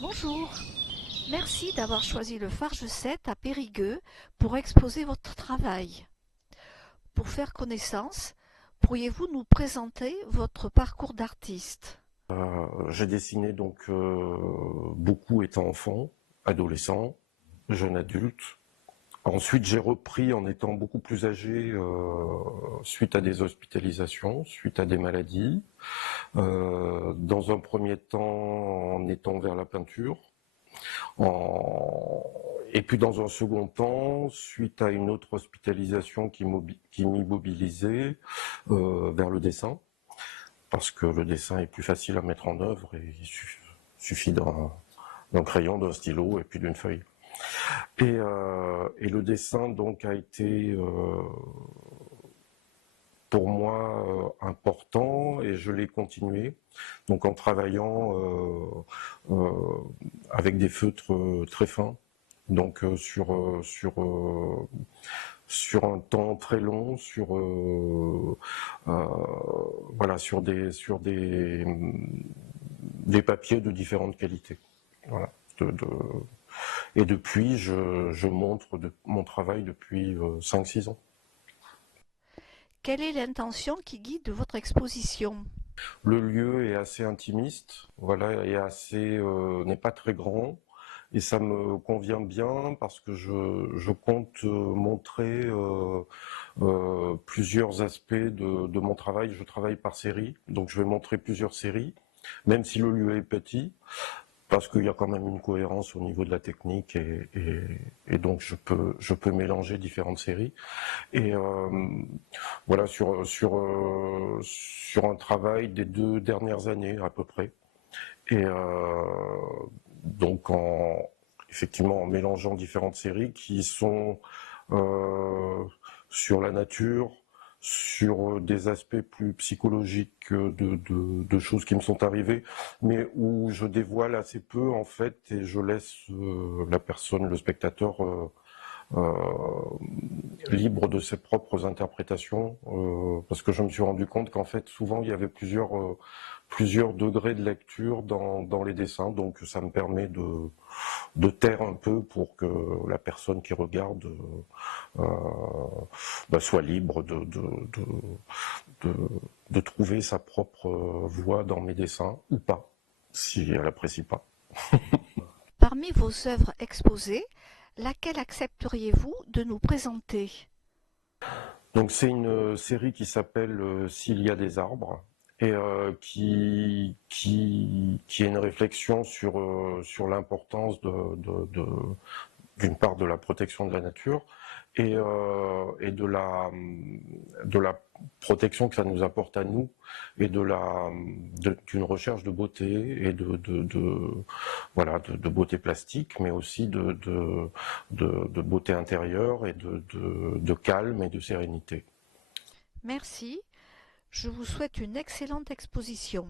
Bonjour, merci d'avoir choisi le Farge 7 à Périgueux pour exposer votre travail. Pour faire connaissance, pourriez-vous nous présenter votre parcours d'artiste? J'ai dessiné donc beaucoup étant enfant, adolescent, jeune adulte. Ensuite, j'ai repris en étant beaucoup plus âgé suite à des hospitalisations, suite à des maladies. Dans un premier temps, en étant vers la peinture. Et puis dans un second temps, suite à une autre hospitalisation qui m'immobilisait, vers le dessin. Parce que le dessin est plus facile à mettre en œuvre et il suffit d'un crayon, d'un stylo et puis d'une feuille. Et le dessin donc a été pour moi important et je l'ai continué donc en travaillant avec des feutres très fins donc sur un temps très long, voilà, des papiers de différentes qualités. Voilà. Et depuis, je montre mon travail depuis 5-6 ans. Quelle est l'intention qui guide votre exposition? Le lieu est assez intimiste, voilà, n'est pas très grand. Et ça me convient bien parce que je compte montrer plusieurs aspects de mon travail. Je travaille par série, donc je vais montrer plusieurs séries, même si le lieu est petit, parce qu'il y a quand même une cohérence au niveau de la technique et donc je peux mélanger différentes séries. Et voilà, sur un travail des 2 dernières années à peu près. Et donc effectivement en mélangeant différentes séries qui sont euh, sur la nature, sur des aspects plus psychologiques de choses qui me sont arrivées, mais où je dévoile assez peu en fait et je laisse la personne, le spectateur, euh, libre de ses propres interprétations, parce que je me suis rendu compte qu'en fait souvent il y avait plusieurs degrés de lecture dans les dessins, donc ça me permet de taire un peu pour que la personne qui regarde euh, soit libre de, de trouver sa propre voix dans mes dessins, ou pas, si elle apprécie pas. Parmi vos œuvres exposées, laquelle accepteriez-vous de nous présenter? Donc c'est une série qui s'appelle S'il y a des arbres et qui est une réflexion sur l'importance d'une part de la protection de la nature et de la protection que ça nous apporte à nous et d'une recherche de beauté et voilà, de beauté plastique, mais aussi de beauté intérieure et de calme et de sérénité. Merci, je vous souhaite une excellente exposition.